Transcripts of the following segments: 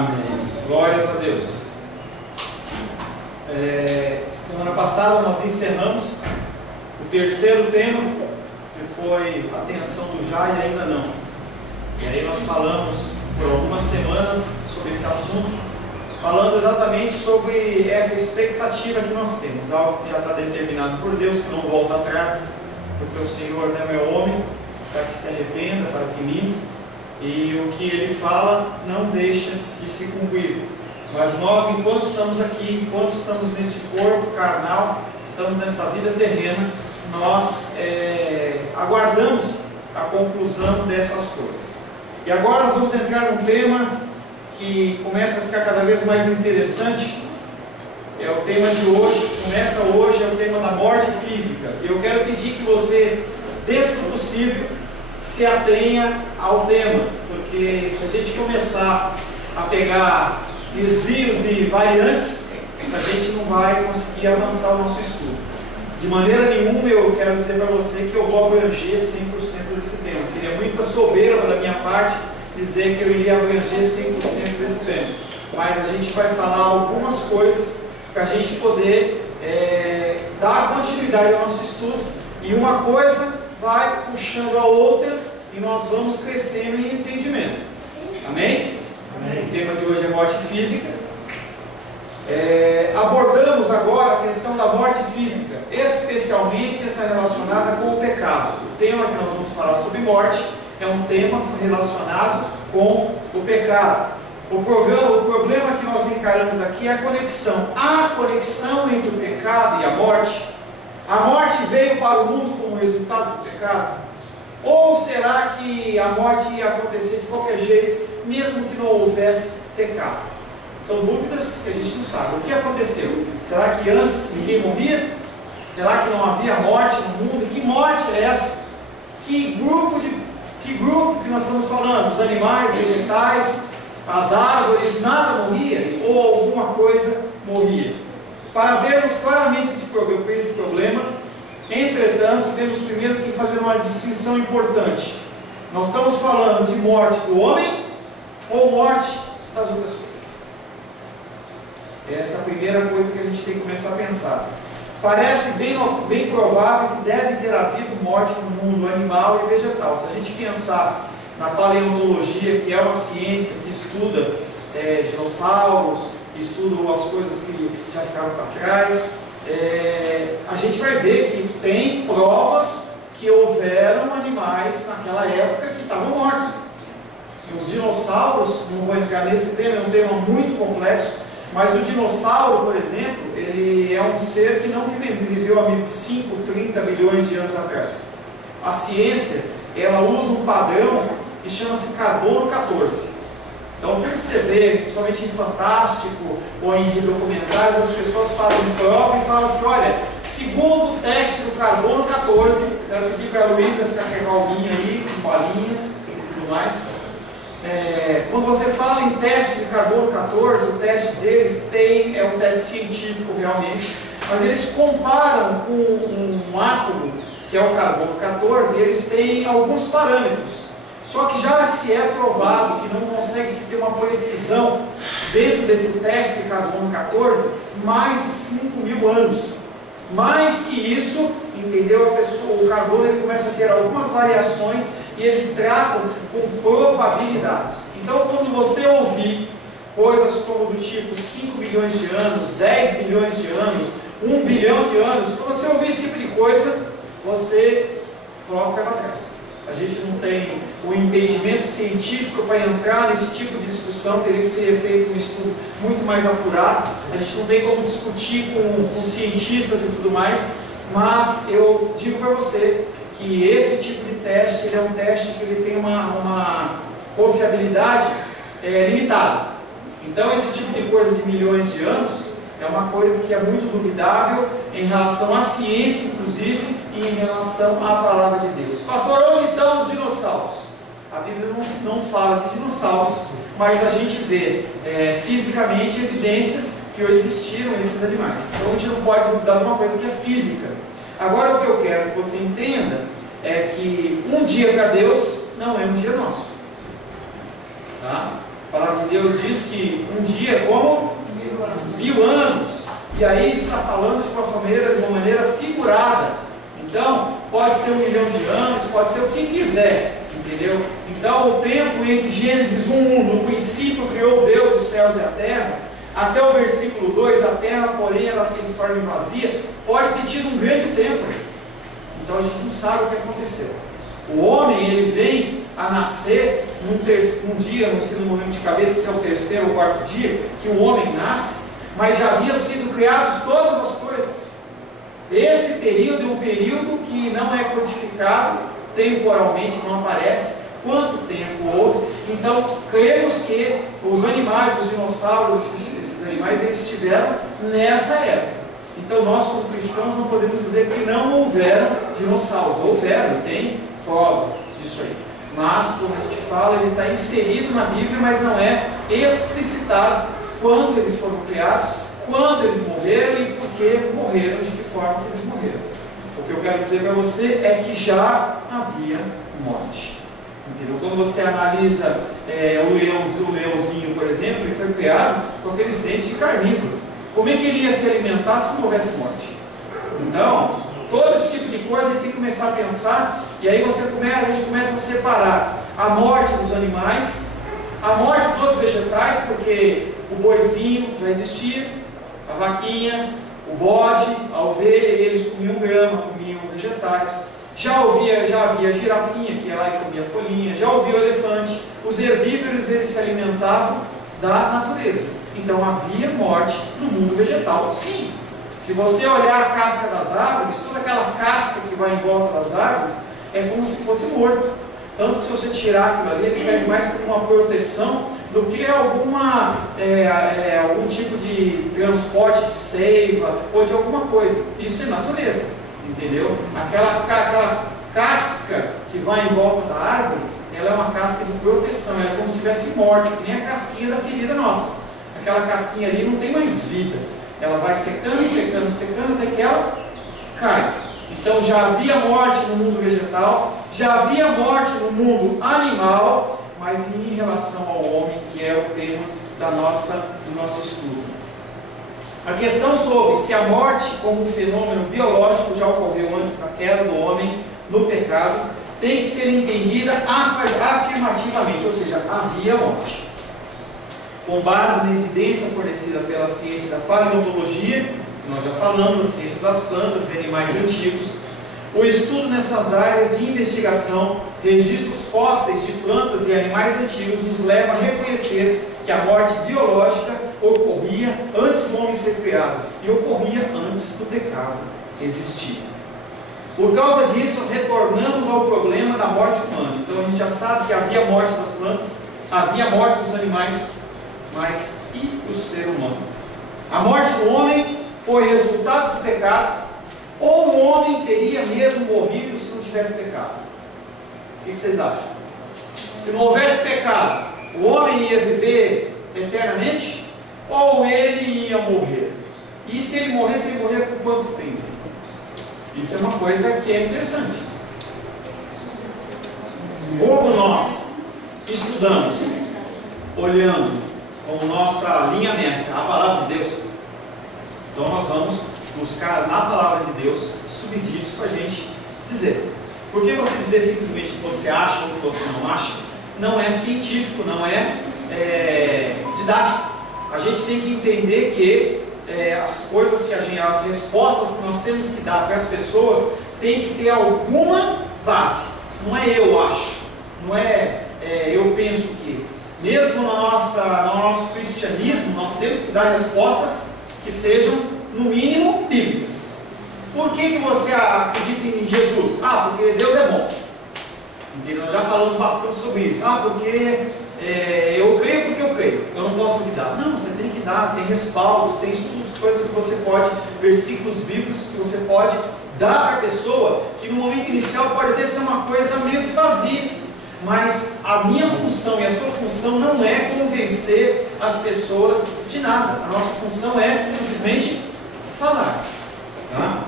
Amém. Glórias a Deus. Semana passada nós encerramos o terceiro tema, que foi a atenção do já e ainda não. E aí nós falamos por algumas semanas sobre esse assunto, falando exatamente sobre essa expectativa que nós temos, algo que já está determinado por Deus, que não volta atrás, porque o Senhor não é homem, para que se arrependa, para que minta, e o que Ele fala não deixa de se cumprir. Mas nós, enquanto estamos aqui, enquanto estamos neste corpo carnal, estamos nessa vida terrena, nós aguardamos a conclusão dessas coisas. E agora nós vamos entrar num tema que começa a ficar cada vez mais interessante. É o tema de hoje, começa hoje, é o tema da morte física. E eu quero pedir que você, dentro do possível, se atenha ao tema, porque se a gente começar a pegar desvios e variantes, a gente não vai conseguir avançar o nosso estudo. De maneira nenhuma eu quero dizer para você que eu vou abranger 100% desse tema. Seria muita soberba da minha parte dizer que eu iria abranger 100% desse tema. Mas a gente vai falar algumas coisas para a gente poder dar continuidade ao nosso estudo. E uma coisa vai puxando a outra e nós vamos crescendo em entendimento. Amém? Amém. O tema de hoje é morte física. Abordamos agora a questão da morte física, especialmente essa relacionada com o pecado. O tema que nós vamos falar sobre morte é um tema relacionado com o pecado. O problema que nós encaramos aqui é a conexão. Há conexão entre o pecado e a morte? A morte veio para o mundo como resultado do pecado? Ou será que a morte ia acontecer de qualquer jeito, mesmo que não houvesse pecado? São dúvidas que a gente não sabe. O que aconteceu? Será que antes ninguém morria? Será que não havia morte no mundo? Que morte é essa? Que grupo que nós estamos falando? Os animais, vegetais, as árvores, nada morria? Ou alguma coisa morria? Para vermos claramente esse problema, entretanto, temos primeiro que fazer uma distinção importante. Nós estamos falando de morte do homem ou morte das outras coisas? Essa é a primeira coisa que a gente tem que começar a pensar. Parece bem provável que deve ter havido morte no mundo animal e vegetal. Se a gente pensar na paleontologia, que é uma ciência que estuda dinossauros, que estuda as coisas que já ficaram para trás, a gente vai ver que tem provas que houveram animais naquela época que estavam mortos. E os dinossauros, não vou entrar nesse tema, é um tema muito complexo, mas o dinossauro, por exemplo, ele é um ser que não viveu há 5, 30 milhões de anos atrás. A ciência, ela usa um padrão que chama-se carbono 14. Então, tudo que você vê, principalmente em Fantástico ou em documentários, as pessoas fazem prova e falam assim: olha, segundo o teste do carbono 14, quero pedir para a Luísa ficar com a calminha aí, com bolinhas e tudo mais. Quando você fala em teste de carbono 14, o teste deles é um teste científico realmente, mas eles comparam com um átomo, que é o carbono 14, e eles têm alguns parâmetros. Só que já se é provado que não consegue se ter uma precisão dentro desse teste de carbono 14 mais de 5.000 anos. Mais que isso, entendeu? O carbono ele começa a ter algumas variações e eles tratam com probabilidades. Então, quando você ouvir coisas como do tipo 5 milhões de anos, 10 milhões de anos, 1 bilhão de anos, quando você ouvir esse tipo de coisa, você coloca o pé para trás. A gente não tem o entendimento científico para entrar nesse tipo de discussão, teria que ser feito um estudo muito mais apurado. A gente não tem como discutir com cientistas e tudo mais, mas eu digo para você que esse tipo de teste ele é um teste que ele tem uma confiabilidade limitada. Então, esse tipo de coisa de milhões de anos é uma coisa que é muito duvidável em relação à ciência, inclusive, e em relação à palavra de Deus. Pastor, onde estão os dinossauros? A Bíblia não fala de dinossauros, mas a gente vê fisicamente evidências que existiram esses animais. Então a gente não pode duvidar de uma coisa que é física. Agora o que eu quero que você entenda é que um dia para Deus não é um dia nosso. Tá? A palavra de Deus diz que um dia é como 1000 anos. E aí está falando de uma maneira figurada. Então, pode ser 1 milhão de anos, pode ser o que quiser, entendeu? Então, o tempo entre Gênesis 1, no princípio criou Deus os céus e a terra, até o versículo 2, a terra, porém, ela se forma e vazia, pode ter tido um grande tempo. Então, a gente não sabe o que aconteceu. O homem, ele vem a nascer num dia, não sei no momento de cabeça se é o terceiro ou quarto dia, que o homem nasce, mas já haviam sido criadas todas as coisas. Esse período é um período que não é codificado, temporalmente não aparece quanto tempo houve. Então, cremos que os animais, os dinossauros, esses animais, eles estiveram nessa época. Então, nós como cristãos não podemos dizer que não houveram dinossauros. Houveram, tem provas disso aí. Mas, como a gente fala, ele está inserido na Bíblia, mas não é explicitado quando eles foram criados, quando eles morreram e por que morreram, de que forma que eles morreram. O que eu quero dizer para você é que já havia morte. Entendeu? Quando você analisa o leãozinho, por exemplo, ele foi criado com aqueles dentes de carnívoro. Como é que ele ia se alimentar se não houvesse morte? Então, todo esse tipo de coisa a gente tem que começar a pensar, e aí a gente começa a separar a morte dos animais, a morte dos vegetais, porque o boizinho já existia, a vaquinha, o bode, a ovelha, eles comiam grama, comiam vegetais. Já havia a girafinha, que ia lá e comia folhinha, já havia o elefante. Os herbívoros, eles se alimentavam da natureza. Então havia morte no mundo vegetal, sim. Se você olhar a casca das árvores, toda aquela casca que vai em volta das árvores, é como se fosse morto. Tanto que se você tirar aquilo ali, ele serve mais como uma proteção do que algum tipo de transporte de seiva ou de alguma coisa. Isso é natureza, entendeu? Aquela casca que vai em volta da árvore, ela é uma casca de proteção, ela é como se estivesse morta, que nem a casquinha da ferida nossa. Aquela casquinha ali não tem mais vida, ela vai secando, secando, secando até que ela cai. Então já havia morte no mundo vegetal, já havia morte no mundo animal, mas em relação ao homem, que é o tema do nosso estudo. A questão sobre se a morte como um fenômeno biológico já ocorreu antes da queda do homem no pecado, tem que ser entendida afirmativamente, ou seja, havia morte. Com base na evidência fornecida pela ciência da paleontologia, nós já falamos da ciência das plantas e animais antigos, o estudo nessas áreas de investigação, registros fósseis de plantas e animais antigos, nos leva a reconhecer que a morte biológica ocorria antes do homem ser criado e ocorria antes do pecado existir. Por causa disso, retornamos ao problema da morte humana. Então a gente já sabe que havia morte das plantas, havia morte dos animais, mas e o ser humano? A morte do homem foi resultado do pecado, ou o homem teria mesmo morrido se não tivesse pecado? O que vocês acham? Se não houvesse pecado, o homem ia viver eternamente? Ou ele ia morrer? E se ele morresse, ele morria por quanto tempo? Isso é uma coisa que é interessante. Como nós estudamos, olhando como nossa linha mestra a palavra de Deus, então nós vamos buscar na palavra de Deus subsídios para a gente dizer. Porque você dizer simplesmente que você acha ou que você não acha, não é científico, não é didático. A gente tem que entender que as coisas que as respostas que nós temos que dar para as pessoas tem que ter alguma base. Não é eu acho, não é eu penso que. Mesmo no nosso cristianismo, nós temos que dar respostas que sejam, no mínimo, bíblicas. Por que você acredita em Jesus? Porque Deus é bom. Entendeu? Nós já falamos bastante sobre isso. Porque eu creio porque eu creio. Eu não posso duvidar. Não, você tem que dar, tem respaldos, tem estudos, coisas que você pode, versículos bíblicos que você pode dar para a pessoa, que no momento inicial pode até ser uma coisa meio que vazia. Mas a minha função e a sua função não é convencer as pessoas de nada. A nossa função é simplesmente falar. Tá?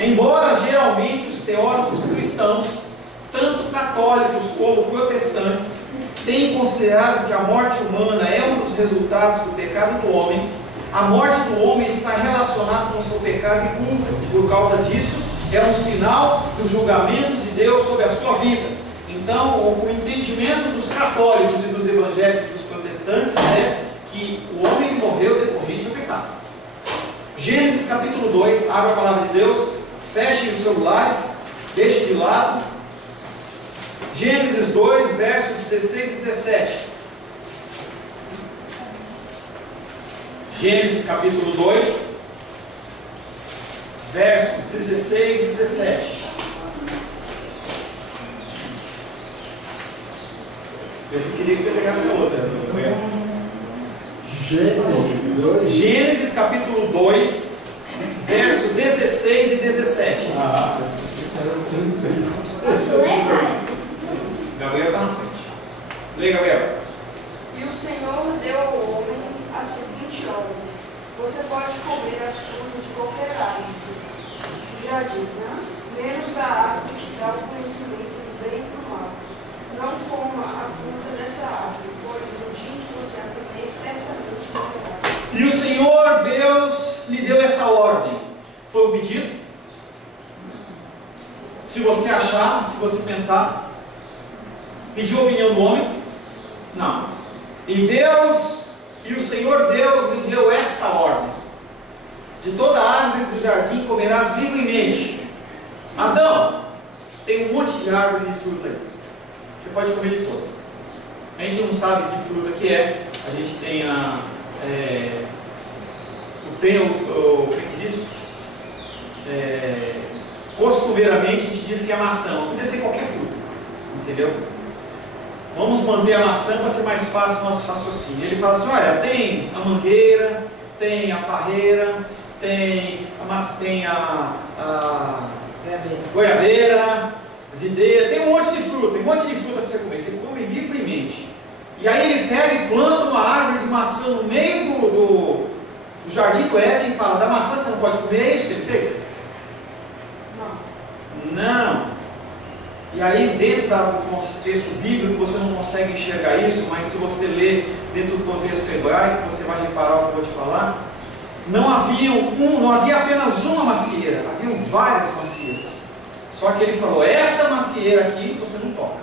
Embora geralmente os teólogos cristãos, tanto católicos como protestantes, tem considerado que a morte humana é um dos resultados do pecado do homem, a morte do homem está relacionada com o seu pecado e culpa. Por causa disso, é um sinal do julgamento de Deus sobre a sua vida. Então, o entendimento dos católicos e dos evangélicos, dos protestantes, é que o homem morreu decorrente ao pecado. Gênesis capítulo 2, abra a palavra de Deus, fechem os celulares, deixem de lado. Gênesis 2, versos 16 e 17. Gênesis capítulo 2, versos 16 e 17. Eu queria que você pegasse a outra. Gênesis capítulo 2, verso 16 e 17. Gabriel está na frente. Leia, Gabriel. E o Senhor deu ao homem a seguinte ordem: você pode comer as frutas de qualquer árvore do jardim, menos da árvore que dá o conhecimento do bem e do mal. Não coma a fruta dessa árvore, pois no dia em que você a comer, certamente morrerá. E o Senhor Deus lhe deu essa ordem. Foi um pedido? Se você achar, se você pensar, pediu a opinião do homem? Não. E o Senhor Deus lhe deu esta ordem: de toda árvore do jardim comerás livremente. Adão, tem um monte de árvore de fruta aí. Você pode comer de todas. A gente não sabe que fruta que é. A gente tem o que diz? Costumeiramente a gente diz que é maçã. Podia ser qualquer fruta. Entendeu? Vamos manter a maçã para ser mais fácil o nosso raciocínio. Ele fala assim: olha, tem a mangueira, tem a parreira, tem a goiabeira, videira, tem um monte de fruta para você comer. Você come livremente. E aí ele pega e planta uma árvore de maçã no meio do jardim do Éden e fala: da maçã você não pode comer. É isso que ele fez? Não. E aí, dentro do nosso texto bíblico, você não consegue enxergar isso, mas se você ler dentro do contexto hebraico, você vai reparar o que eu vou te falar. Não havia apenas uma macieira, haviam várias macieiras. Só que ele falou: essa macieira aqui você não toca.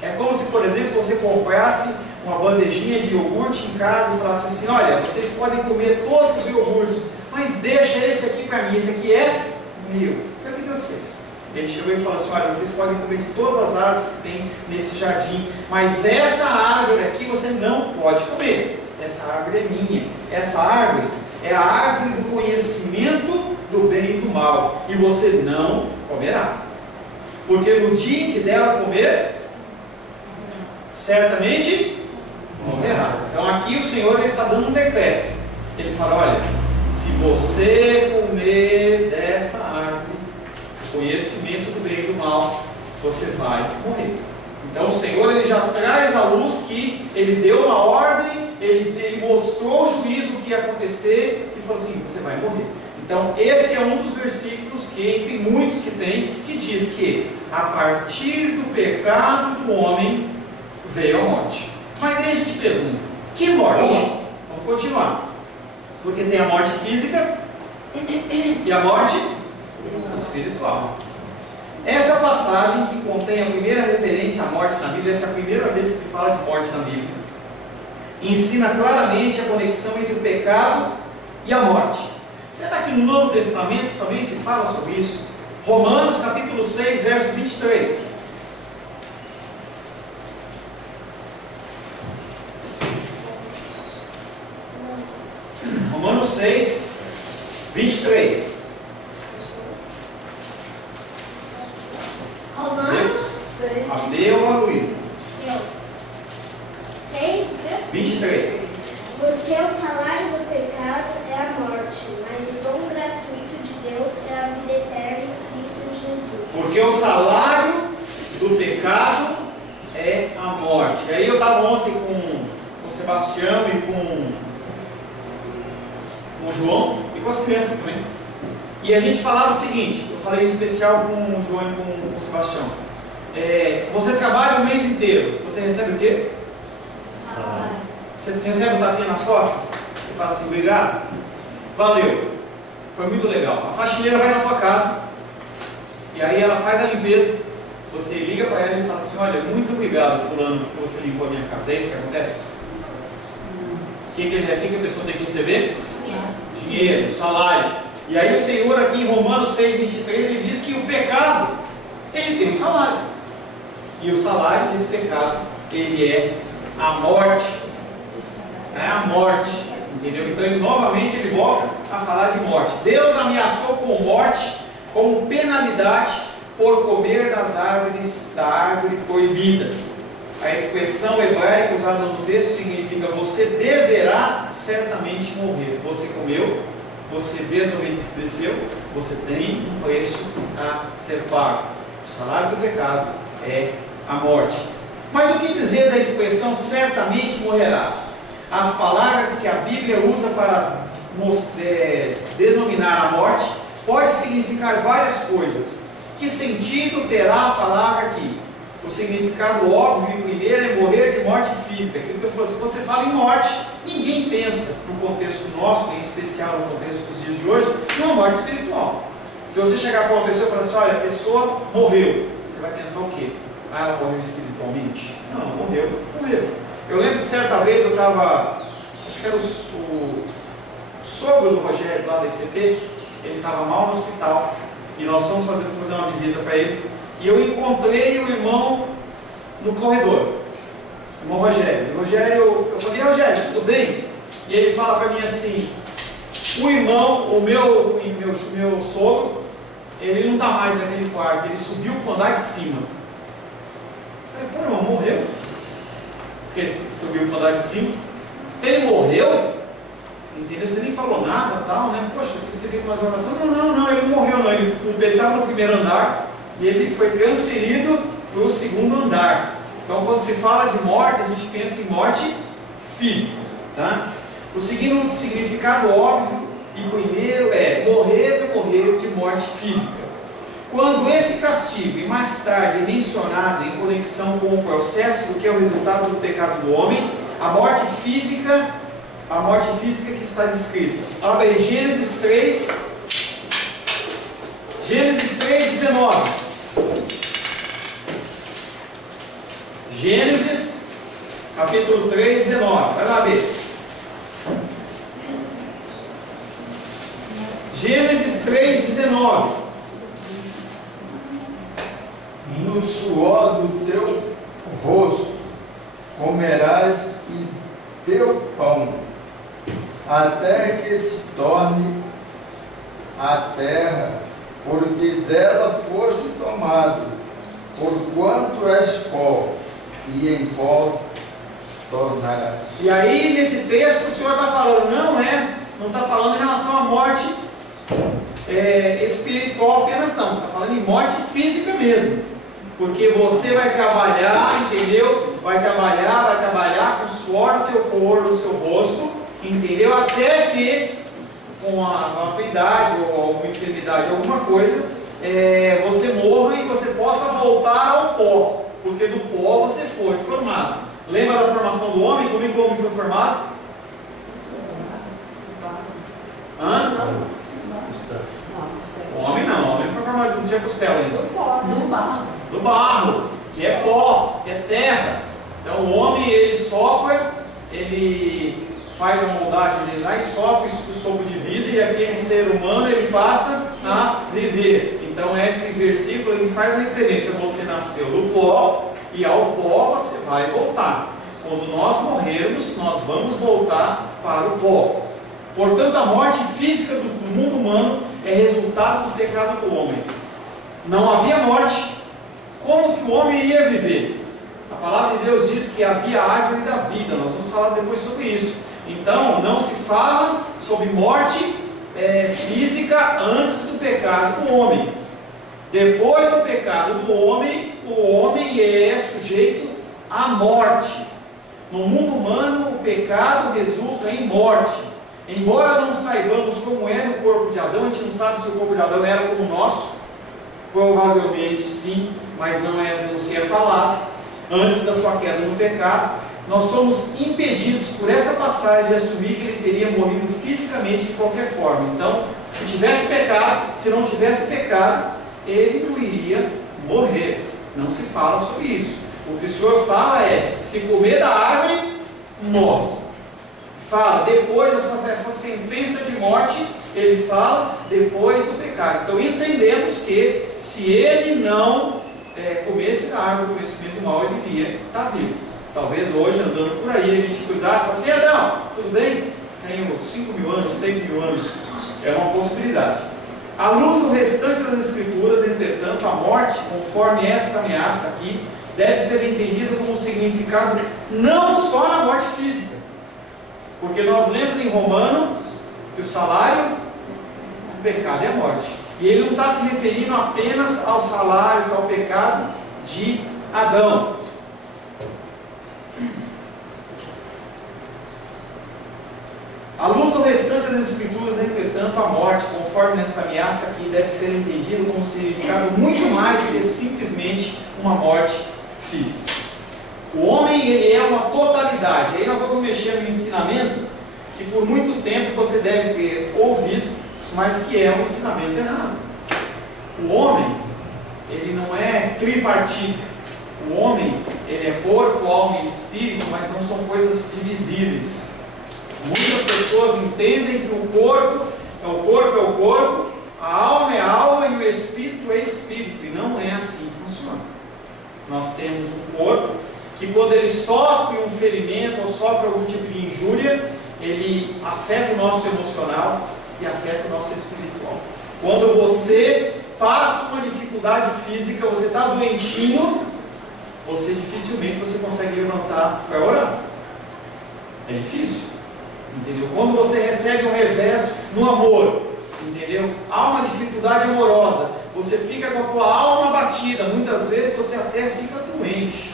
É como se, por exemplo, você comprasse uma bandejinha de iogurte em casa e falasse assim: olha, vocês podem comer todos os iogurtes, mas deixa esse aqui para mim, esse aqui é meu. Foi o que Deus fez. Ele chegou e falou assim: olha, vocês podem comer de todas as árvores que tem nesse jardim, mas essa árvore aqui você não pode comer. Essa árvore é minha. Essa árvore é a árvore do conhecimento do bem e do mal, e você não comerá, porque no dia em que dela comer, certamente morrerá. Então aqui o Senhor está dando um decreto. Ele fala: olha, se você comer dessa árvore, conhecimento do bem e do mal, você vai morrer. Então o Senhor ele já traz à luz que ele deu uma ordem, ele mostrou o juízo que ia acontecer e falou assim: você vai morrer. Então esse é um dos versículos que, entre muitos que tem, que diz que a partir do pecado do homem veio a morte. Mas aí a gente pergunta: que morte? Vamos continuar. Porque tem a morte física e a morte espiritual. Essa passagem que contém a primeira referência à morte na Bíblia, essa é a primeira vez que se fala de morte na Bíblia, ensina claramente a conexão entre o pecado e a morte. Será que no Novo Testamento também se fala sobre isso? Romanos capítulo 6, verso 23. Romanos 6, 23. Romanos 6. Abdeu ou a Luísa? 6, 23. porque o salário do pecado é a morte, mas o dom gratuito de Deus é a vida eterna em Cristo Jesus. Porque o salário do pecado é a morte. E aí eu estava ontem com o Sebastião e com o João e com as crianças também. E a gente falava o seguinte, eu falei em especial com o João e com o Sebastião. Você trabalha o mês inteiro, você recebe o quê? Você recebe um tapinha nas costas? Você fala assim, obrigado, valeu, foi muito legal. A faxineira vai na tua casa, e aí ela faz a limpeza, você liga para ela e fala assim, olha, muito obrigado, fulano, que você limpou a minha casa. É isso que acontece? O que a pessoa tem que receber? Dinheiro, salário. E aí o Senhor aqui em Romanos 6,23, ele diz que o pecado, ele tem um salário. E o salário desse pecado, ele é a morte. É a morte. Entendeu? Então ele novamente ele volta a falar de morte. Deus ameaçou com morte como penalidade por comer das árvores, da árvore proibida. A expressão hebraica usada no texto significa você deverá certamente morrer. Você comeu, você desobedeceu, você tem um preço a ser pago. O salário do pecado é a morte. Mas o que dizer da expressão certamente morrerás? As palavras que a Bíblia usa para denominar a morte pode significar várias coisas. Que sentido terá a palavra aqui? O significado óbvio primeiro é morrer de morte física. Aquilo que eu falei, quando você fala em morte, ninguém pensa, no contexto nosso, em especial no contexto dos dias de hoje, numa morte espiritual. Se você chegar para uma pessoa e falar assim, olha, a pessoa morreu, você vai pensar o quê? Ah, ela morreu espiritualmente? Não, morreu. Eu lembro que certa vez eu estava, acho que era o sogro do Rogério lá da ICP, ele estava mal no hospital, e nós fomos fazer uma visita para ele, e eu encontrei o irmão no corredor, o irmão Rogério. E o Rogério, eu falei, Rogério, tudo bem? E ele fala para mim assim, o irmão, o meu sogro, ele não está mais naquele quarto, ele subiu para o andar de cima. Eu falei, pô, irmão, morreu? Porque ele subiu para o andar de cima. Ele morreu? Entendeu? Você nem falou nada, tal, né? Poxa, eu queria ter feito mais uma oração. Não, ele não morreu, não. Ele estava no primeiro andar e ele foi transferido para o segundo andar. Então, quando se fala de morte, a gente pensa em morte física, tá? O segundo significado óbvio e primeiro é morrer de morte física. Quando esse castigo, e mais tarde é mencionado em conexão com o processo do que é o resultado do pecado do homem, a morte física que está descrita. Abra aí Gênesis 3:19. Gênesis, capítulo 3:19. Vai lá ver. Gênesis 3:19. No suor do teu rosto comerás e teu pão, até que te torne a terra, porque dela foste tomado, porquanto és pó, e em pó tornarás. E aí, nesse texto, o Senhor está falando, não está falando em relação à morte espiritual apenas, não, está falando em morte física mesmo. Porque você vai trabalhar, entendeu? Vai trabalhar com o suor do teu corpo, do seu rosto, entendeu? Até que, com uma idade ou alguma enfermidade, alguma coisa, você morra e você possa voltar ao pó. Porque do pó você foi formado. Lembra da formação do homem? Como é que o homem foi formado? Hã? O homem não, o homem foi formado, não tinha costela ainda. Do barro, que é pó, que é terra. Então o homem, ele sopra, ele faz a moldagem dele lá e sopra o sopro de vida, e aquele ser humano ele passa a viver. Então esse versículo ele faz a referência: você nasceu do pó e ao pó você vai voltar. Quando nós morrermos, nós vamos voltar para o pó. Portanto, a morte física do mundo humano é resultado do pecado do homem. Não havia morte, como que o homem iria viver? A palavra de Deus diz que havia a árvore da vida. Nós vamos falar depois sobre isso. Então, não se fala sobre morte física antes do pecado do homem. Depois do pecado do homem, o homem é sujeito à morte. No mundo humano, o pecado resulta em morte. Embora não saibamos como era o corpo de Adão, a gente não sabe se o corpo de Adão era como o nosso. Provavelmente sim, mas não se é falado. Antes da sua queda no pecado, nós somos impedidos por essa passagem de assumir que ele teria morrido fisicamente de qualquer forma. Então, se tivesse pecado, se não tivesse pecado, ele não iria morrer. Não se fala sobre isso. O que o Senhor fala é, se comer da árvore, morre. Fala, depois dessa sentença de morte, ele fala depois do pecado. Então entendemos que se ele não comesse da árvore do conhecimento do mal, ele iria estar vivo. Talvez hoje, andando por aí, a gente cruzasse e falasse assim, Adão, tudo bem? Tenho 5 mil anos, 6 mil anos. É uma possibilidade. À luz do restante das Escrituras, entretanto, a morte, conforme esta ameaça aqui, deve ser entendida como um significado não só na morte física. Porque nós lemos em Romanos que o salário do pecado é a morte. E ele não está se referindo apenas aos salários, ao pecado de Adão. À luz do restante das Escrituras, entretanto, a morte, conforme nessa ameaça aqui, deve ser entendida como um significado muito mais do que simplesmente uma morte física. O homem, ele é uma totalidade. Aí nós vamos mexer no ensinamento que por muito tempo você deve ter ouvido, mas que é um ensinamento errado. O homem, ele não é tripartite. O homem, ele é corpo, alma e espírito, mas não são coisas divisíveis. Muitas pessoas entendem que o corpo é o corpo, a alma é a alma e o espírito é espírito. E não é assim que funciona. Nós temos um corpo que quando ele sofre um ferimento ou sofre algum tipo de injúria, ele afeta o nosso emocional e afeta o nosso espiritual. Quando você passa uma dificuldade física, você está doentinho, você dificilmente você consegue levantar para orar. É difícil, entendeu? Quando você recebe um revés no amor, entendeu? Há uma dificuldade amorosa, você fica com a tua alma abatida, muitas vezes você até fica doente.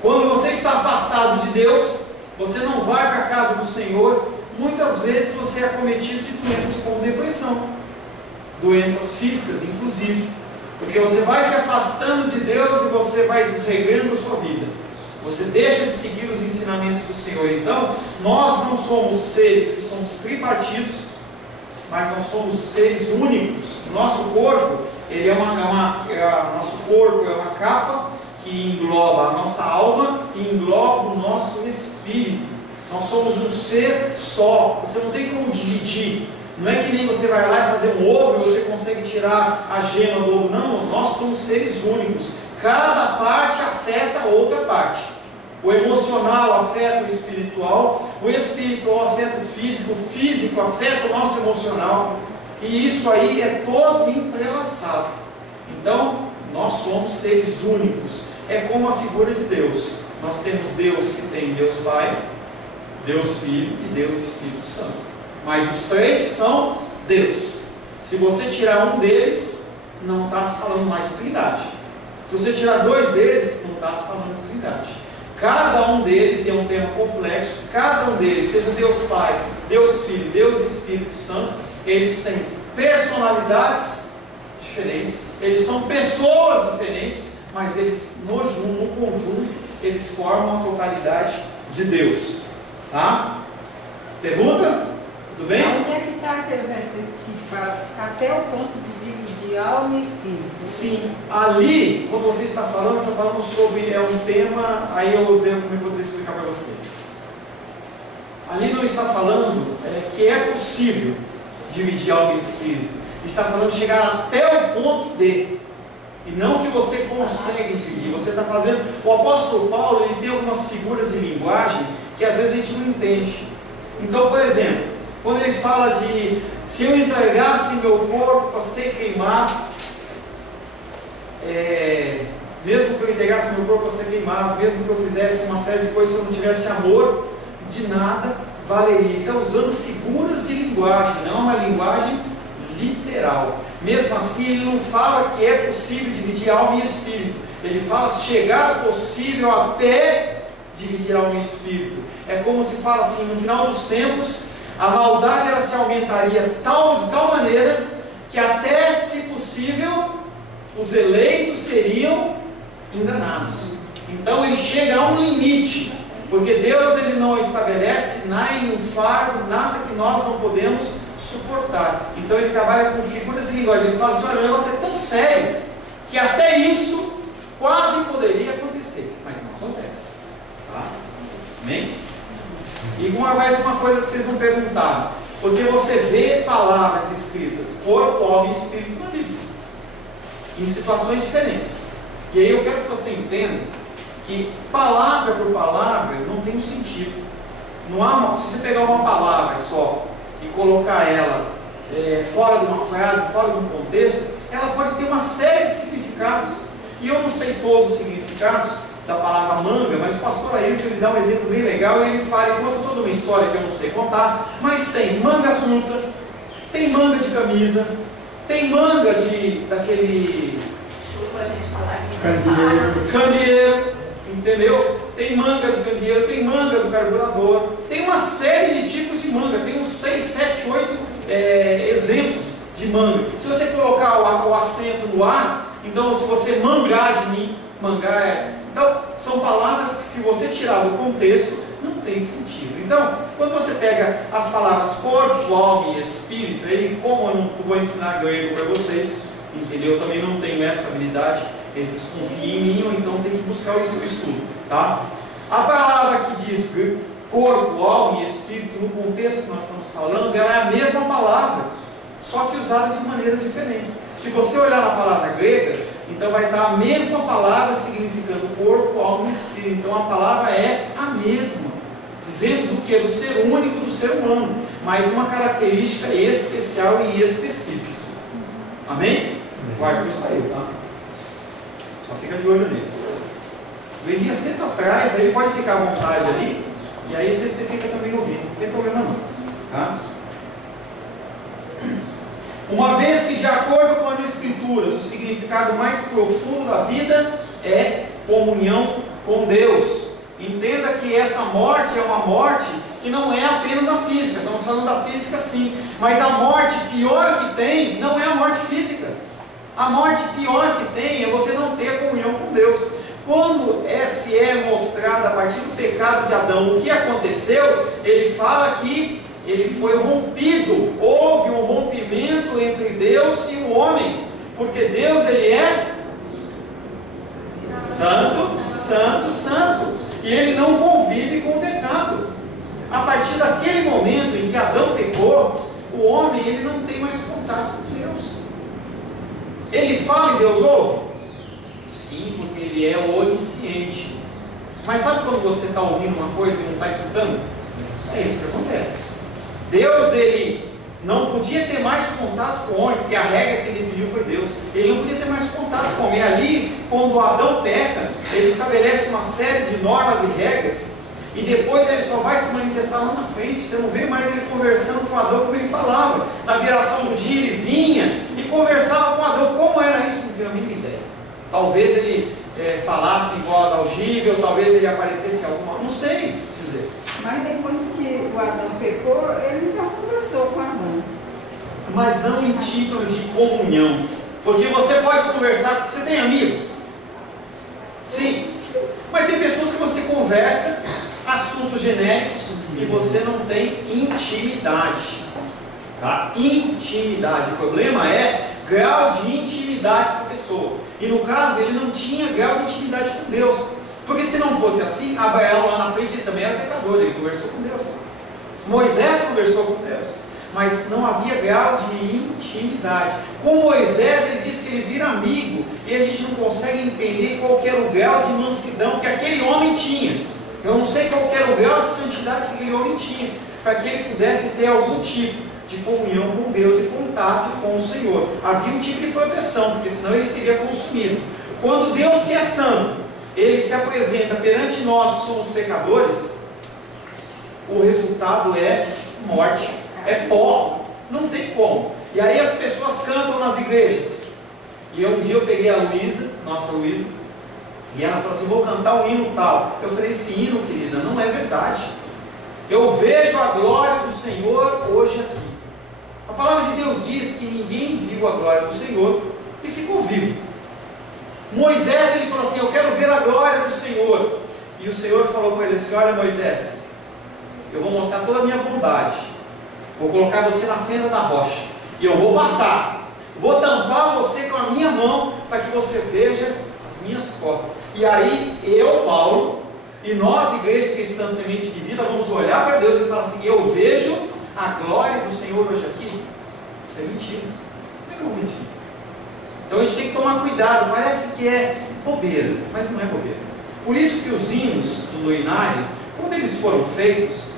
Quando você está afastado de Deus, você não vai para a casa do Senhor, muitas vezes você é acometido de doenças como depressão, doenças físicas inclusive, porque você vai se afastando de Deus e você vai desregrando a sua vida, você deixa de seguir os ensinamentos do Senhor. Então, nós não somos seres que somos tripartidos, mas nós somos seres únicos. O nosso corpo, ele nosso corpo é uma capa que engloba a nossa alma e engloba o nosso espírito. Nós somos um ser só. Você não tem como dividir. Não é que nem você vai lá e fazer um ovo e você consegue tirar a gema do ovo. Não, nós somos seres únicos. Cada parte afeta a outra parte. O emocional afeta o espiritual afeta o físico afeta o nosso emocional. E isso aí é todo entrelaçado. Então, nós somos seres únicos. É como a figura de Deus. Nós temos Deus que tem Deus Pai, Deus Filho e Deus Espírito Santo. Mas os três são Deus. Se você tirar um deles, não está se falando mais de Trindade. Se você tirar dois deles, não está se falando de Trindade. Cada um deles, e é um tema complexo, cada um deles, seja Deus Pai, Deus Filho, Deus Espírito Santo, eles têm personalidades diferentes, eles são pessoas diferentes, mas eles, no conjunto, eles formam a totalidade de Deus. Tá? Pergunta? Tudo bem? Onde é que está aquele versículo que fala até o ponto de dividir alma e espírito? Sim, ali, quando você está falando sobre um tema, aí eu usei como eu vou explicar para você. Ali não está falando que é possível dividir alma e espírito. Está falando chegar até o ponto de. E não que você consegue dividir. Você está fazendo. O apóstolo Paulo, ele tem algumas figuras de linguagem que às vezes a gente não entende. Então, por exemplo, quando ele fala de se eu entregasse meu corpo para ser queimado, mesmo que eu entregasse meu corpo para ser queimado, mesmo que eu fizesse uma série de coisas, se eu não tivesse amor, de nada valeria. Ele está usando figuras de linguagem, não uma linguagem literal. Mesmo assim, ele não fala que é possível dividir alma e espírito. Ele fala chegar possível até dividir alma e espírito. É como se fala assim, no final dos tempos, a maldade ela se aumentaria de tal maneira que até, se possível, os eleitos seriam enganados. Então ele chega a um limite, porque Deus ele não estabelece nenhum fardo, nada que nós não podemos suportar. Então ele trabalha com figuras de linguagem. Ele fala assim: olha, o negócio é tão sério que até isso quase poderia acontecer, mas não acontece. Tá? Amém? E mais uma coisa que vocês não perguntaram, porque você vê palavras escritas, corpo, alma e espírito na Bíblia, em situações diferentes. E aí eu quero que você entenda que palavra por palavra não tem um sentido. Não há, se você pegar uma palavra só e colocar ela fora de uma frase, fora de um contexto, ela pode ter uma série de significados. E eu não sei todos os significados da palavra manga, mas o pastor Ayrton ele dá um exemplo bem legal e ele fala, conta toda uma história que eu não sei contar, mas tem manga fruta, tem manga de camisa, tem manga daquele candeeiro, entendeu? Tem manga de candeeiro, tem manga do carburador, tem uma série de tipos de manga, tem uns 6, 7, 8 exemplos de manga. Se você colocar o acento no ar, então se você mangar de mim, então são palavras que se você tirar do contexto, não tem sentido. Então, quando você pega as palavras corpo, alma e espírito, aí como eu não vou ensinar grego para vocês, entendeu? Eu também não tenho essa habilidade, vocês confiam em mim, ou então tem que buscar o estudo, tá? A palavra que diz corpo, alma e espírito, no contexto que nós estamos falando, ela é a mesma palavra, só que usada de maneiras diferentes. Se você olhar na palavra grega, então vai estar a mesma palavra significando corpo, alma e espírito. Então a palavra é a mesma, dizendo do que é do ser único do ser humano, mas uma característica especial e específica. Amém? O Arthur saiu, tá? Só fica de olho nele. O Edinha senta atrás, aí ele pode ficar à vontade ali, e aí você fica também ouvindo, não tem problema não, tá? Uma vez que, de acordo com as Escrituras, o significado mais profundo da vida é comunhão com Deus. Entenda que essa morte é uma morte que não é apenas a física, estamos falando da física sim, mas a morte pior que tem não é a morte física. A morte pior que tem é você não ter a comunhão com Deus. Quando se é mostrado a partir do pecado de Adão o que aconteceu, ele fala que ele foi rompido, houve um rompimento entre Deus e o homem, porque Deus ele é santo, santo, santo, e ele não convive com o pecado. A partir daquele momento em que Adão pecou, o homem ele não tem mais contato com Deus. Ele fala e Deus ouve? Sim, porque ele é onisciente. Mas sabe quando você está ouvindo uma coisa e não está escutando? É isso que acontece. Deus, ele não podia ter mais contato com o homem, porque a regra que ele definiu foi Deus. Ele não podia ter mais contato com o homem. Ali, quando Adão peca, ele estabelece uma série de normas e regras, e depois ele só vai se manifestar lá na frente. Você não vê mais ele conversando com Adão como ele falava. Na viração do dia ele vinha e conversava com Adão. Como era isso? Não tenho a mínima ideia. Talvez ele falasse em voz audível, talvez ele aparecesse em alguma... Não sei dizer. Mas depois que o Adão pecou, ele não conversou com Adão. Mas não em título de comunhão. Porque você pode conversar, você tem amigos? Sim. Mas tem pessoas que você conversa, assuntos genéricos, e você não tem intimidade. Tá? Intimidade. O problema é grau de intimidade com a pessoa. E no caso, ele não tinha grau de intimidade com Deus. Porque se não fosse assim, Abraão lá na frente ele também era pecador, ele conversou com Deus. Moisés conversou com Deus, mas não havia grau de intimidade. Com Moisés ele disse que ele vira amigo, e a gente não consegue entender qual era o grau de mansidão que aquele homem tinha. Eu não sei qual era o grau de santidade que aquele homem tinha, para que ele pudesse ter algum tipo de comunhão com Deus e contato com o Senhor. Havia um tipo de proteção, porque senão ele seria consumido. Quando Deus, que é santo, ele se apresenta perante nós que somos pecadores, o resultado é morte, é pó, não tem como. E aí as pessoas cantam nas igrejas. E um dia eu peguei a Luísa, nossa Luísa, e ela falou assim: vou cantar um hino tal. Eu falei: esse hino, querida, não é verdade. Eu vejo a glória do Senhor hoje aqui. A palavra de Deus diz que ninguém viu a glória do Senhor e ficou vivo. Moisés, ele falou assim: eu quero ver a glória do Senhor. E o Senhor falou com ele assim: olha, Moisés, eu vou mostrar toda a minha bondade, vou colocar você na fenda da rocha, e eu vou passar, vou tampar você com a minha mão, para que você veja as minhas costas. E aí, eu, Paulo, e nós, igreja cristã Semente de Vida, vamos olhar para Deus e falar assim: eu vejo a glória do Senhor hoje aqui. Isso é mentira. Como é que eu vou mentir? Então a gente tem que tomar cuidado. Parece que é bobeira, mas não é bobeira. Por isso que os hinos do Luinário, quando eles foram feitos,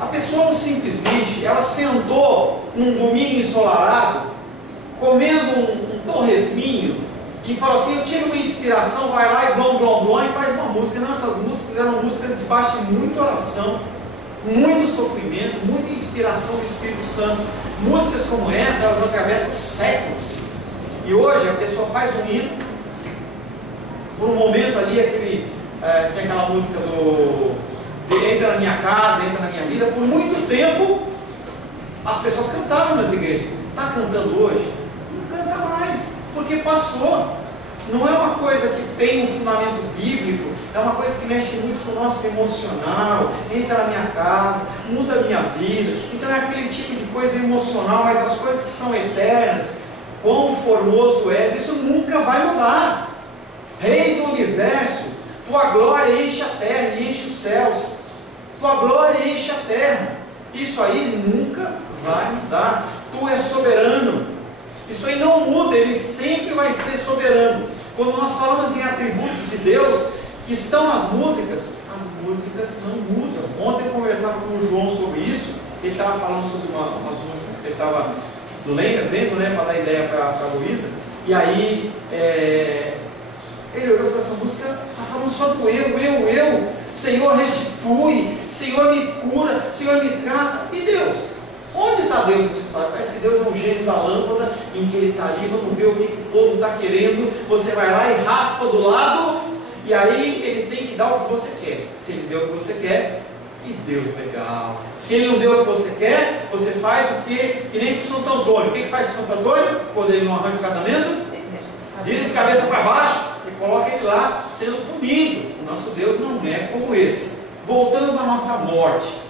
a pessoa simplesmente, ela sentou num domingo ensolarado, comendo um torresminho, e falou assim: eu tive uma inspiração, vai lá e blom, blom, blom, e faz uma música. Não, essas músicas eram músicas debaixo de muita oração, muito sofrimento, muita inspiração do Espírito Santo. Músicas como essa, elas atravessam séculos. E hoje a pessoa faz um hino, por um momento ali, tem aquela música do entra na minha casa, entra na minha vida. Por muito tempo as pessoas cantavam nas igrejas. Está cantando hoje? Não canta mais, porque passou. Não é uma coisa que tem um fundamento bíblico, é uma coisa que mexe muito com o nosso emocional. Entra na minha casa, muda a minha vida. Então é aquele tipo de coisa emocional, mas as coisas que são eternas, quão formoso és, isso nunca vai mudar. Rei do universo, tua glória enche a terra e enche os céus. Tua glória enche a terra. Isso aí nunca vai mudar. Tu és soberano. Isso aí não muda, ele sempre vai ser soberano. Quando nós falamos em atributos de Deus que estão nas músicas, as músicas não mudam. Ontem eu conversava com o João sobre isso. Ele estava falando sobre umas músicas que ele estava vendo, né, para dar ideia para a Luísa. E aí ele olhou e falou: essa música está falando só do eu. Senhor, restitui, Senhor, me cura, Senhor, me trata. E Deus? Onde está Deus nessa história? Parece que Deus é um gênio da lâmpada, em que Ele está ali, vamos ver o que o povo está querendo. Você vai lá e raspa do lado, e aí Ele tem que dar o que você quer. Se Ele deu o que você quer, e Deus, legal. Se Ele não deu o que você quer, você faz o que nem para o Santo Antônio. O que faz o Santo Antônio? Quando ele não arranja o casamento, vira de cabeça para baixo e coloca ele lá sendo punido. O nosso Deus não é como esse. Voltando à nossa morte.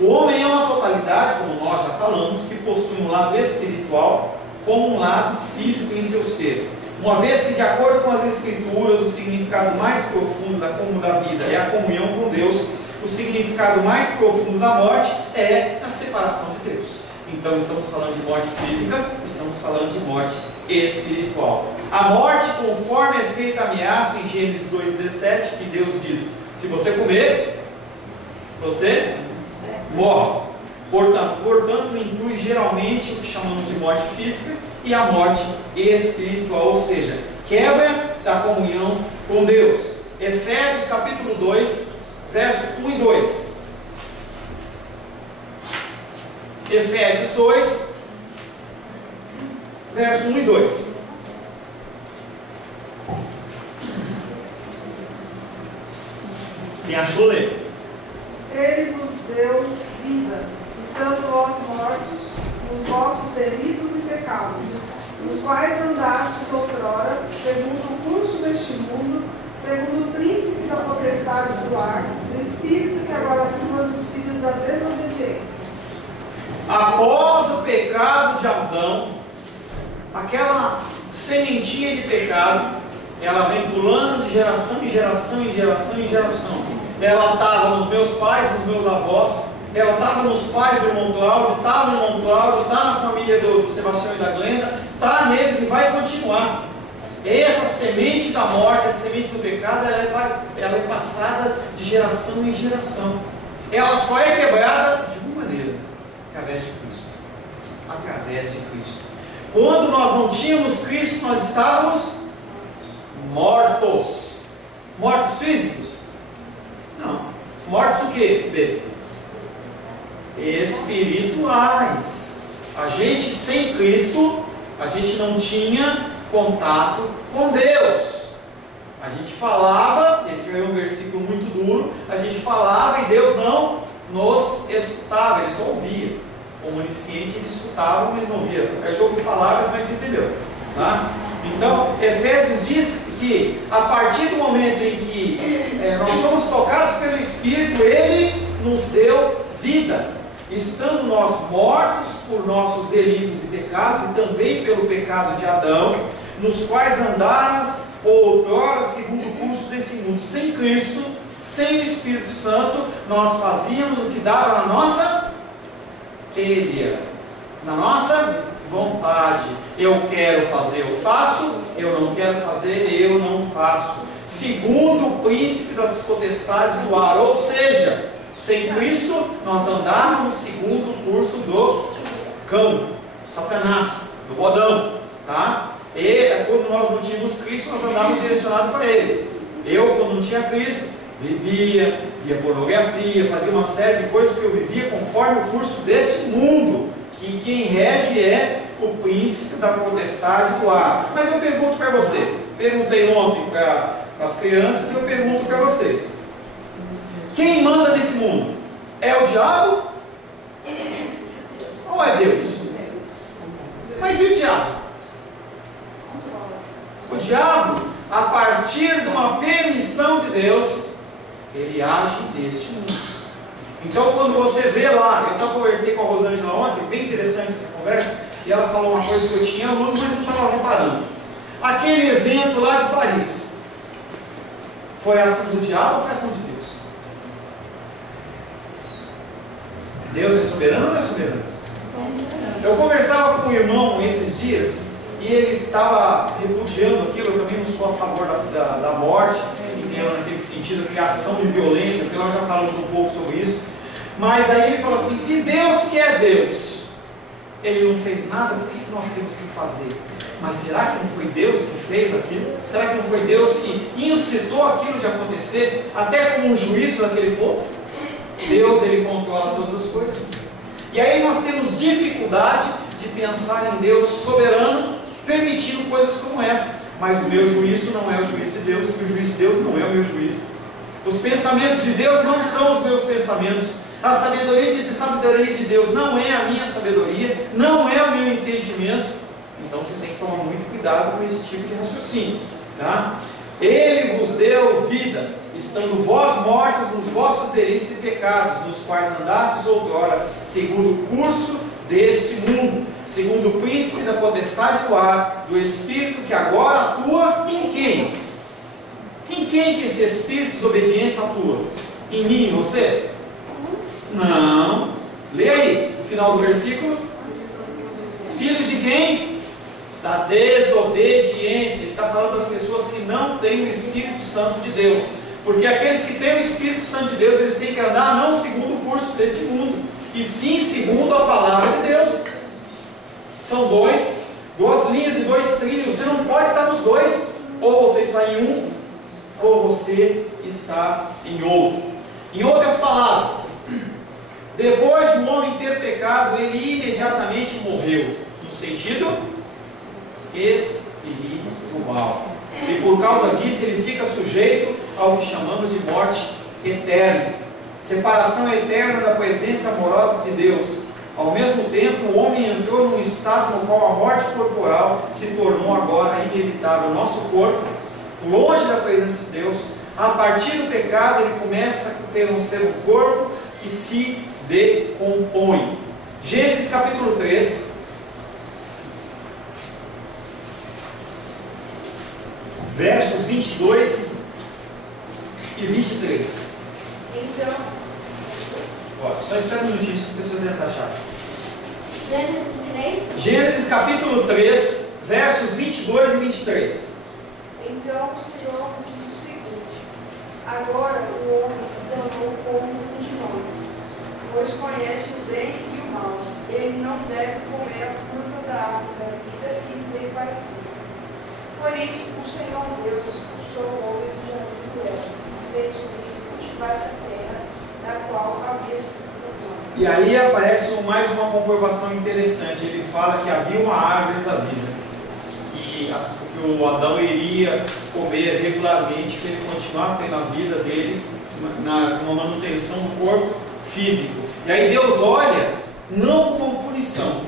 O homem é uma totalidade, como nós já falamos, que possui um lado espiritual como um lado físico em seu ser. Uma vez que, de acordo com as Escrituras, o significado mais profundo da vida é a comunhão com Deus, o significado mais profundo da morte é a separação de Deus. Então estamos falando de morte física, estamos falando de morte espiritual. A morte, conforme é feita a ameaça em Gênesis 2,17, que Deus diz: se você comer, você morre. Portanto, inclui geralmente o que chamamos de morte física e a morte espiritual, ou seja, quebra da comunhão com Deus. Efésios capítulo 2, verso 1 e 2. Efésios 2, verso 1 e 2. Quem achou, lê. Ele nos deu vida, estando vós mortos nos vossos delitos e pecados, nos quais andastes outrora, segundo o curso deste mundo, segundo o príncipe da potestade do ar, o espírito que agora atua nos filhos da desobediência. Após o pecado de Adão, aquela sementinha de pecado, ela vem pulando de geração em geração em geração em geração. Ela estava nos meus pais, nos meus avós, ela estava nos pais do irmão Cláudio, estava no irmão Cláudio, está na família do Sebastião e da Glenda, está neles e vai continuar. Essa semente da morte, essa semente do pecado, ela é passada de geração em geração. Ela só é quebrada de uma maneira: através de Cristo. Através de Cristo. Quando nós não tínhamos Cristo, nós estávamos mortos. Mortos físicos? Não. Mortos o quê? B. Espirituais. A gente sem Cristo, a gente não tinha contato com Deus. A gente falava, e aqui vai um versículo muito duro, a gente falava e Deus não nos escutava, Ele só ouvia. Como onisciente, Ele escutava, mas não ouvia. É jogo de palavras, mas você entendeu. Tá? Então, Efésios diz que a partir do momento em que nós somos tocados pelo Espírito, Ele nos deu vida. Estando nós mortos por nossos delitos e pecados, e também pelo pecado de Adão, nos quais andaras outrora segundo o curso desse mundo, sem Cristo, sem o Espírito Santo, nós fazíamos o que dava na nossa telha, na nossa vontade. Eu quero fazer, eu faço; eu não quero fazer, eu não faço. Segundo o príncipe das potestades do ar, ou seja, sem Cristo, nós andávamos segundo o curso do cão, Satanás, do bodão, tá? E quando nós não tínhamos Cristo, nós andávamos direcionados para Ele. Eu, quando não tinha Cristo, bebia, via pornografia, fazia uma série de coisas que eu vivia conforme o curso desse mundo, que quem rege é o príncipe da potestade do ar. Mas eu pergunto para você, perguntei ontem para as crianças e eu pergunto para vocês: quem manda nesse mundo? É o diabo ou é Deus? Mas e o diabo? O diabo, a partir de uma permissão de Deus, ele age neste mundo. Então, quando você vê lá, eu conversei com a Rosângela ontem, bem interessante essa conversa, e ela falou uma coisa que eu tinha luz, mas não estava reparando. Aquele evento lá de Paris, foi a ação do diabo ou foi a ação de Deus? Deus é soberano ou não é soberano? Eu conversava com um irmão esses dias, e ele estava repudiando aquilo. Eu também não sou a favor da morte, naquele sentido, a criação de violência, porque nós já falamos um pouco sobre isso. Mas aí ele falou assim: se Deus que é Deus, Ele não fez nada, por que nós temos que fazer? Mas será que não foi Deus que fez aquilo? Será que não foi Deus que incitou aquilo de acontecer, até como um juízo daquele povo? Deus, Ele controla todas as coisas. E aí nós temos dificuldade de pensar em Deus soberano, permitindo coisas como essa. Mas o meu juízo não é o juízo de Deus, e o juízo de Deus não é o meu juízo. Os pensamentos de Deus não são os meus pensamentos. A sabedoria de Deus não é a minha sabedoria, não é o meu entendimento. Então você tem que tomar muito cuidado com esse tipo de raciocínio, tá? Ele vos deu vida, estando vós mortos nos vossos delitos e pecados, nos quais andastes outrora, segundo o curso deste mundo, segundo o príncipe da potestade do ar, do espírito que agora atua em quem? Em quem que esse espírito de desobediência atua? Em mim, em você? Não. Lê aí, o final do versículo. Filhos de quem? Da desobediência. Ele está falando das pessoas que não têm o Espírito Santo de Deus. Porque aqueles que têm o Espírito Santo de Deus, eles têm que andar não segundo o curso deste mundo, e sim segundo a palavra de Deus. São duas linhas e dois trilhos. Você não pode estar nos dois. Ou você está em um, ou você está em outro. Em outras palavras, depois de um homem ter pecado, ele imediatamente morreu, no sentido espiritual. E por causa disso ele fica sujeito ao que chamamos de morte eterna, separação eterna da presença amorosa de Deus. Ao mesmo tempo, o homem entrou num estado no qual a morte corporal se tornou agora inevitável. Nosso corpo, longe da presença de Deus, a partir do pecado, ele começa a ter um corpo que se decompõe. Gênesis capítulo 3, versos 22 e 23. Então, Só espera um minutinho, as pessoas devem estar chatas. Gênesis 3. Gênesis capítulo 3, versos 22 e 23. então o Senhor diz o seguinte: agora o homem se tornou como um de nós, pois conhece o bem e o mal. Ele não deve comer a fruta da árvore da vida e viver para sempre. Por isso, o Senhor Deus expulsou o homem do jardim do Éden e fez com que ele cultivasse a terra, da qual havia sido formado. E aí aparece mais uma comprovação interessante. Ele fala que havia uma árvore da vida, que o Adão iria comer regularmente, que ele continuava tendo a vida dele, numa manutenção do corpo físico. E aí Deus olha, não como punição,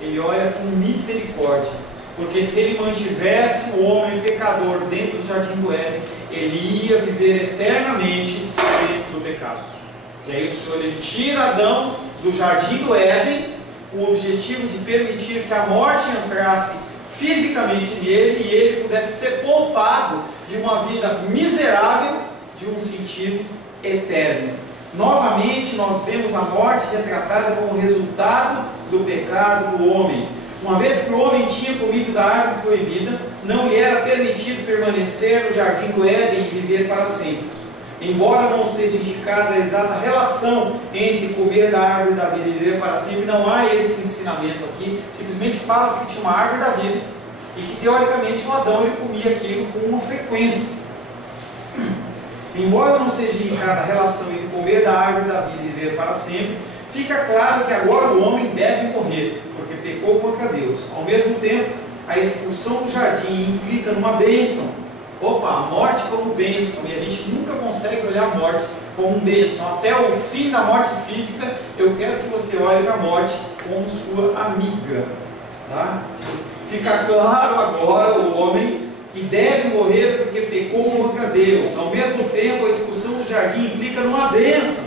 Ele olha com misericórdia. Porque se ele mantivesse o homem pecador dentro do jardim do Éden, ele ia viver eternamente dentro do pecado. E aí o Senhor ele tira Adão do jardim do Éden, com o objetivo de permitir que a morte entrasse fisicamente nele e ele pudesse ser poupado de uma vida miserável, de um sentido eterno. Novamente nós vemos a morte retratada como resultado do pecado do homem. Uma vez que o homem tinha comido da árvore proibida, não lhe era permitido permanecer no jardim do Éden e viver para sempre. Embora não seja indicada a exata relação entre comer da árvore da vida e viver para sempre, não há esse ensinamento aqui. Simplesmente fala-se que tinha uma árvore da vida e que teoricamente o Adão ele comia aquilo com uma frequência. Embora não seja indicada a relação entre comer da árvore da vida e viver para sempre, fica claro que agora o homem deve morrer, porque pecou contra Deus. Ao mesmo tempo, a expulsão do jardim implica numa bênção. Opa, a morte como bênção, e a gente nunca consegue olhar a morte como bênção. Até o fim da morte física, eu quero que você olhe para a morte como sua amiga. Tá? Fica claro agora o homem que deve morrer porque pecou contra Deus. Ao mesmo tempo, a expulsão do jardim implica numa bênção,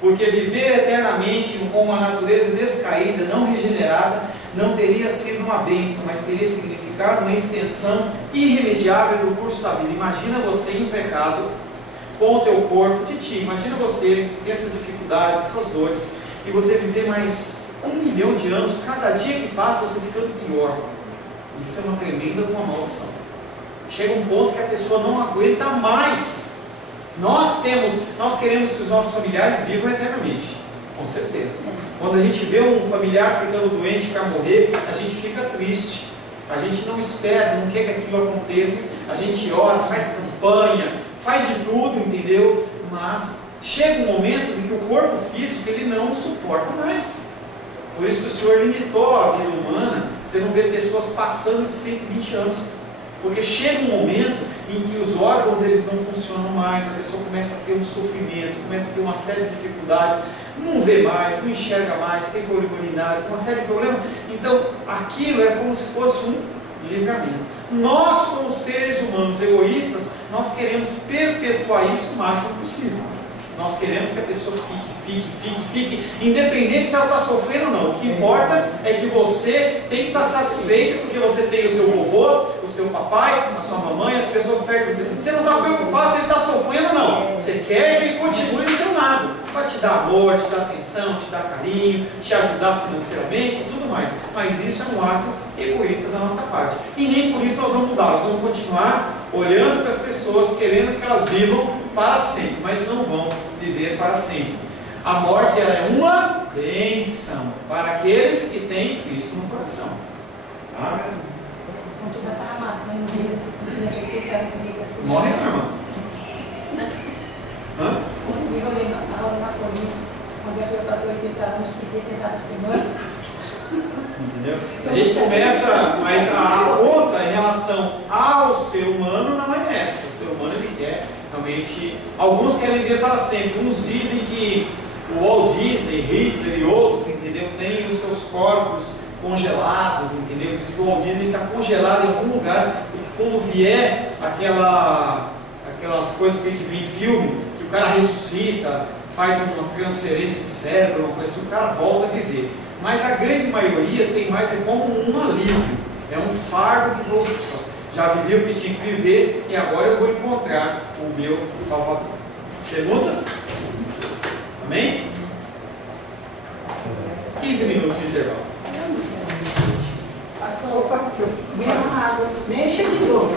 porque viver eternamente com uma natureza descaída, não regenerada, não teria sido uma bênção, mas teria significado uma extensão irremediável do curso da vida. Imagina você em pecado, com o teu corpo, Titi, imagina você ter essas dificuldades, essas dores, e você viver mais 1 milhão de anos, cada dia que passa você ficando pior. Isso é uma tremenda maldição. Chega um ponto que a pessoa não aguenta mais. Nós queremos que os nossos familiares vivam eternamente, com certeza. Quando a gente vê um familiar ficando doente para morrer, a gente fica triste. A gente não espera, não quer que aquilo aconteça. A gente ora, faz campanha, faz de tudo, entendeu? Mas chega um momento em que o corpo físico ele não suporta mais. Por isso que o Senhor limitou a vida humana. Você não vê pessoas passando de 120 anos. Porque chega um momento em que os órgãos eles não funcionam mais, a pessoa começa a ter um sofrimento, começa a ter uma série de dificuldades, não vê mais, não enxerga mais, tem problema urinário, tem uma série de problemas. Então, aquilo é como se fosse um livramento. Nós, como seres humanos egoístas, nós queremos perpetuar isso o máximo possível. Nós queremos que a pessoa fique, independente se ela está sofrendo ou não. O que importa é que você tem que estar satisfeito, porque você tem o seu vovô, o seu papai, a sua mamãe, as pessoas perto de você. Você não está preocupado se ele está sofrendo ou não. Você quer que ele continue do seu lado, para te dar amor, te dar atenção, te dar carinho, te ajudar financeiramente e tudo mais. Mas isso é um ato egoísta da nossa parte. E nem por isso nós vamos mudar. Nós vamos continuar olhando para as pessoas, querendo que elas vivam para sempre, mas não vão viver para sempre. A morte ela é uma bênção para aqueles que têm Cristo no coração. Tá? Morre, não, irmão? Hã? Quando eu fui fazer 80 anos, fiquei tentada semana. Entendeu? A gente começa, mas a conta em relação ao ser humano não é essa. O ser humano ele quer realmente. Alguns querem viver para sempre. Uns dizem que o Walt Disney, Hitler e outros, entendeu? Têm os seus corpos congelados, entendeu? Diz que o Walt Disney está congelado em algum lugar, porque quando vier aquelas coisas que a gente vê em filme, que o cara ressuscita, faz uma transferência de cérebro, uma coisa assim, o cara volta a viver. Mas a grande maioria tem mais é como um alívio, é um fardo que vou. Já vivi o que tinha que viver e agora eu vou encontrar o meu Salvador. Perguntas? Amém? 15 minutos de intervalo. Pastor, bem amarrado, bem cheio de dor.